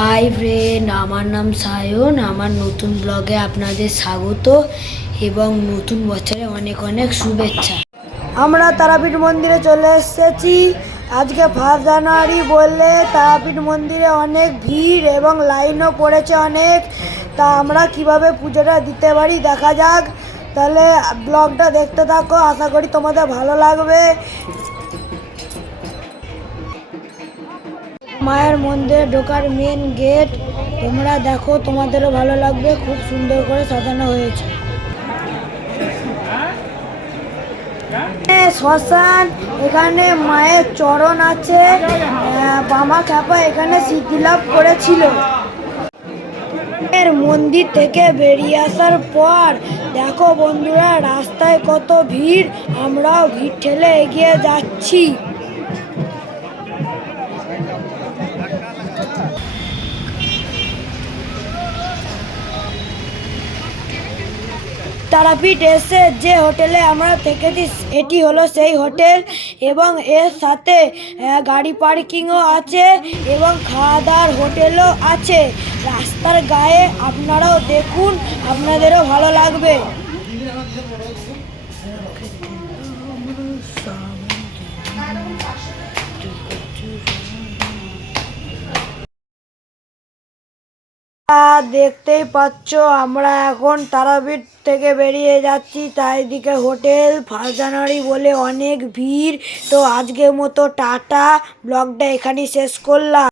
Hi friend, আমার নাম সায়ন। আমার নতুন ব্লগে আপনাদের স্বাগত এবং নতুন বছরে অনেক অনেক শুভেচ্ছা। আমরা তারাপীঠ মন্দিরে চলে এসেছি। আজকে 1 জানুয়ারি বলে তারাপীঠ মন্দিরে অনেক ভিড় এবং লাইনও পড়েছে অনেক। তা আমরা কিভাবে পুজোটা দিতে পারি দেখা যাক। তাহলে ব্লগটা দেখতে থাকো, আশা করি তোমাদের ভালো লাগবে। মায়ের মন্দিরে ঢোকার মেন গেট, তোমরা দেখো, তোমাদেরও ভালো লাগবে। খুব সুন্দর করে সাজানো হয়েছে। শ্মশান, এখানে মায়ের চরণ আছে। বামা খ্যাপা এখানে স্মৃতিলাভ করেছিল। এর মন্দির থেকে বেরিয়ে আসার পর দেখো বন্ধুরা, রাস্তায় কত ভিড়। আমরাও ভিড় ঠেলে এগিয়ে যাচ্ছি। তারাপীঠ এসে যে হোটেলে আমরা থেকেছি এটি হলো সেই হোটেল, এবং এর সাথে গাড়ি পার্কিংও আছে এবং খাওয়া দাওয়ার হোটেলও আছে। রাস্তার গায়ে আপনারাও দেখুন, আপনাদেরও ভালো লাগবে। দেখতেই পাচ্ছ, আমরা এখন তারাপীঠ থেকে বেরিয়ে যাচ্ছি। তাই দিকে হোটেল। 1 জানুয়ারি বলে অনেক ভিড়। তো আজকের মতো টাটা, ব্লগটা এখানেই শেষ করলাম।